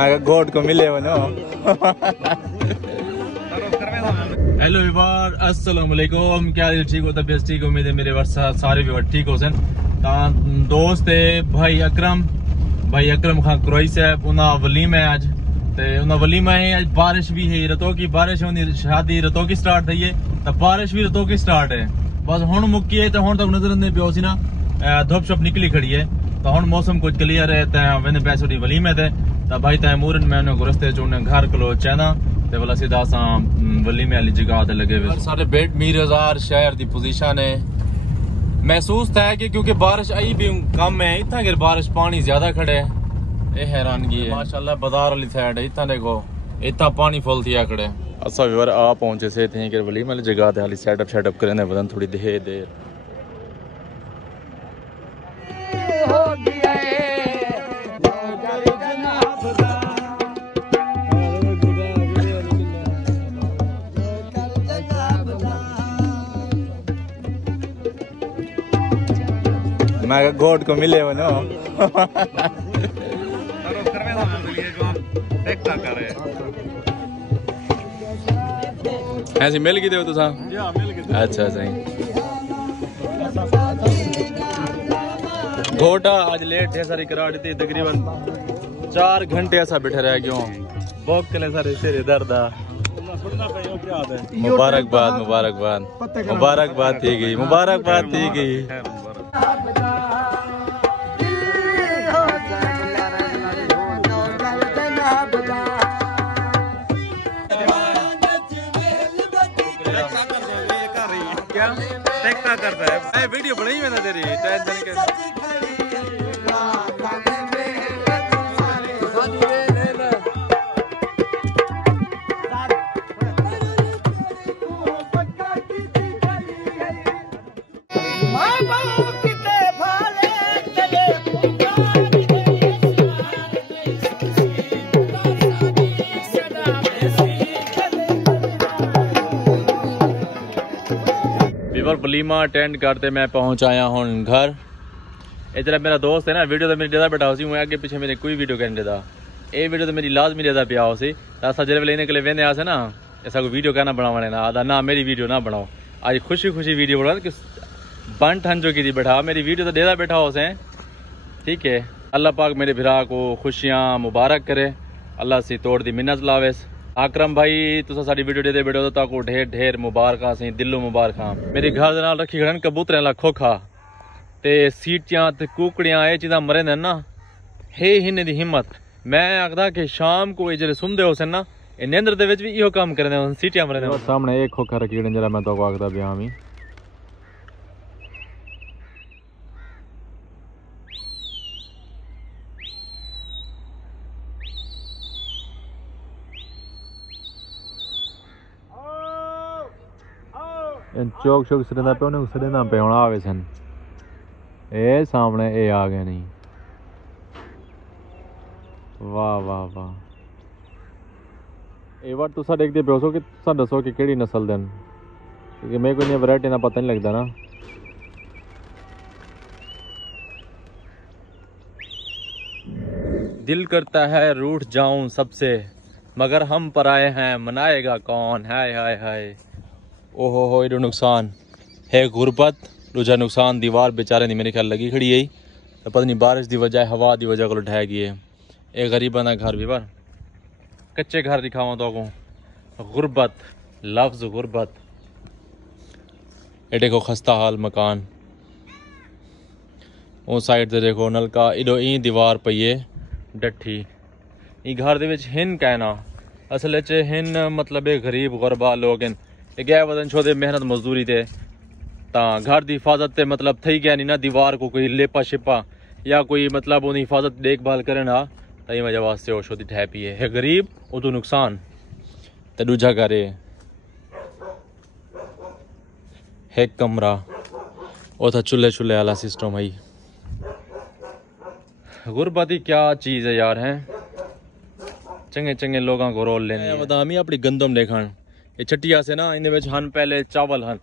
मैं गोट को मिले बनो। हेलो व्यूअर, अस्सलाम वालेकुम। क्या ठीक हो? तबीयत ठीक? उम्मीद है मेरे वर्षा सारे व्यूअर ठीक हो सन। दोस्त है भाई अकरम खान कुरैशी साहब, उन्हें वलीमा है अज ते उन्हें वलीमा है अज। बारिश भी है, रतों की बारिश है, शादी रतों की स्टार्ट थी है तो बारिश भी रतों की स्टार्ट है। बस हुण मुक्की है तो हुण तक नजर नहीं पियो सी ना, धुप शप निकली खड़ी है तो हुण मौसम कुछ क्लियर है तो वेंदे पैसे डी वलीमे ते तो भाई तैमूरन में उन्हें रस्ते च उन्हें घर कलो चैना ते वाला सीधा सा वलीमे वाली जगह ते लगे हुए सारे बेट मीरजार शहर दी पोजीशन है। महसूस था कि क्योंकि बारिश आई भी कम है, इतना कि बारिश पानी ज्यादा खड़े है, ये हैरानगी है। माशाल्लाह बाजार वाली साइड है, इतना देखो इतना पानी फुल थिया खड़े। अच्छा व्यूअर आ पहुंचे से थे कि वलीमे वाली जगह ते हाली सेटअप करने बदन थोड़ी देर हो गया है। मैं गोट को मिले बनो। ऐसे मिल गई थे तुसा? अच्छा सही। गोटा आज लेट है सारी करा दी, तकरीबन 4 घंटे ऐसा बैठे रह गयो भोग के लिए सारे सिर दर्द। मुबारकबाद थी गई। क्या करता है? मैं वीडियो बनाई मैंने तेरी टेंशन के। वलीमा अटेंड करते मैं पहुंच आया हूँ घर। इधर मेरा दोस्त है ना, वीडियो तो मेरी डेदा बैठा हो सी, मैं आगे पीछे मेरे कोई वीडियो करने देता। ये वीडियो तो मेरी लाजमी डेदा पिया हो सी। ऐसा जरे लेने के लिए वेने आसे ना, ऐसा कोई वीडियो कहना बनाने ना आधा ना, मेरी वीडियो ना बनाओ। आज खुशी वीडियो बना कि बन ठन जो की थी बैठा, मेरी वीडियो तो डेदा बैठा हो से। ठीक है, अल्लाह पाक मेरे भरा को खुशियाँ मुबारक करे, अल्लाह से तोड़ दी मिन्नत लावे। आक्रम भाई तुसा साडी वीडियो दे बैठो तो ताको ढेर मुबारक सी, दिलों मुबारक। मेरी घर दे नाल रखी खड़न कबूतर ला खोखा ते सीटियां ते कुकड़ियां, ये चीज़ां मरे ने ना, हे हिन्ने दी हिम्मत। मैं आखदा कि शाम को जेल्ले सुनदे हो सन ना, नींदर दे विच भी इहो काम करदे हो, सीटियां मरे ने। सामने एक खोखा रखी खड़न जरा मैं तो आखदा पिया मी। चौक सड़ना पे उन्हें सड़ना पे होना आवे सन। ए सामने ए आ गए नहीं। वाह ए बार तुसा देखते पे हो कि तुसा दसो कि केड़ी नस्ल देन, क्योंकि मेरे को इन्नी वैरायटी ना पता नहीं लगता ना। दिल करता है रूठ जाऊं सबसे, मगर हम पराए हैं मनाएगा कौन। हाय हाय हाय, ओहो हो एडो नुकसान है गुरबत, दूजा नुकसान दीवार बेचारे दी मेरे ख्याल लगी खड़ी है तो पता नहीं बारिश की वजह हवा की वजह को ढह गई है। एक गरीबा का घर भी बार कच्चे घर दिखावा तो को गुरबत, लफ्ज गुरबत। ये देखो खस्ता हाल मकान, उस साइड से देखो नलका इडो ई दीवार पई है डठी। ई घर दे विच हिन कहना असल च हिन मतलब गरीब गुरबा लोग गए वतन छोड़े मेहनत मजदूरी ते घर की हिफाजत ते मतलब थी गया नहीं ना, दीवार को कोई लेपा शिपा या कोई मतलब उन्हें हिफाजत देखभाल करे ना, तो ये वजह वास्ते वो शोधी ठह पी है गरीब उदू नुकसान तो दूजा करे है कमरा वो था चूल्हे वाला सिस्टम है। गुरबती क्या चीज़ है यार, है चंगे लोगों को रोल लेने बदामी अपनी गंदम देखन ये छटिया से ना, इन हन पहले चावल हन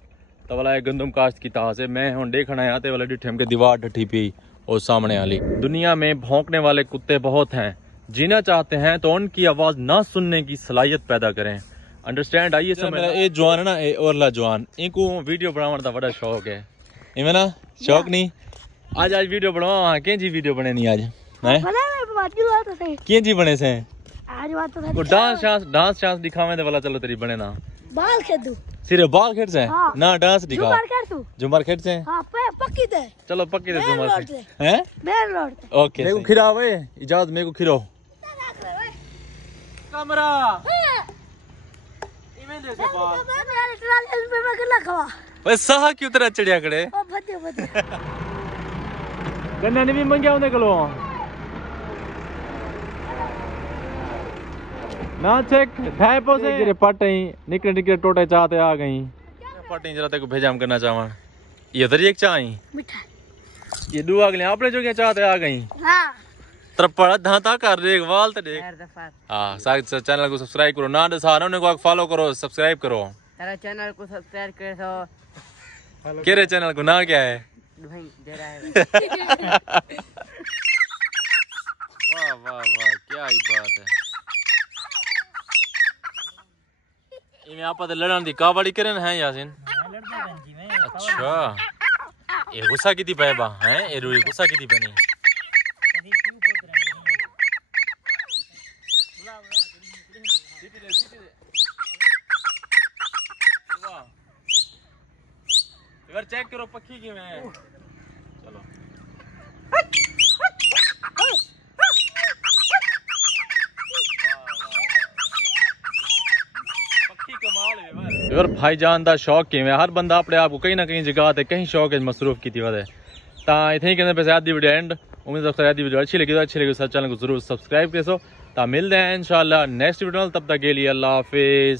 तो वाला गंदम काश्त की ताह से मैं हूँ देखना है आते वाले डिठे के दीवार ढठी पी और सामने वाली। दुनिया में भौंकने वाले कुत्ते बहुत हैं जीना चाहते हैं तो उनकी आवाज ना सुनने की सलाहियत पैदा करें। अंडरस्टैंड? आइए समझ। ये जवान है ना, ये औरला जवान, इनको वीडियो बनाने का बड़ा शौक है। इवें ना शौक नहीं, आज वीडियो बनवा के जी वीडियो बने नहीं आज हैं के जी बने से आज बात तो डांस शांस दिखावे दे वाला। चलो तेरी बने ना बाल खेदू, सिर्फ बाल खेड से हाँ। ना डांस दिखा झुमर खेड से। हां पक्की दे, चलो पक्की दे झुमर से हैं मेन रोड पे। ओके मेरे को खिलावे इजाजत, मेरे को खिलाओ कमरा इवें दे से बाल मेरे ट्रायल पे मैं गला खवा बस साहा क्यों तरह चिड़िया खड़े ओ बदे बदे गन्ना ने भी मंगया उन्हें कलो ना चेक थायपो से गिरे पटे निकले निकले टोटे चाहते आ गई पटे जरा तेको भेजाम करना चाहवा ये उधर एक चाही मिठा ये दो अगले आपने जो क्या चाहते आ गई हां तरपड़ धाता कर देख वाल ते देख। हां चैनल को सब्सक्राइब करो ना दसा ना को फॉलो करो सब्सक्राइब करो तेरा चैनल को सब्सक्राइब कर दो। केरे चैनल को ना क्या है भाई दे रहा है वाह वाह वाह क्या ही बात है। इन्हें आप तो लड़न दी कावड़ी करन है यासीन। अच्छा ये गुस्सा की थी पैबा हैं ये रूई गुस्सा की थी बनी इधर चेक करो पक्षी की में चलो यार भाईजान दा शौक किवें हर बंदा अपने आप को कहीं ना कहीं जगह ते कहीं शौक है मसरूफ की वजह ता इतने ही कहने पे आज दी वीडियो एंड। उम्मीद है आज दी वीडियो अच्छी लगी तो चैनल को जरूर सब्सक्राइब कर सो। ता मिलते हैं इंशाल्लाह नेक्स्ट वीडियो, तब तक के लिए अल्लाह हाफिज।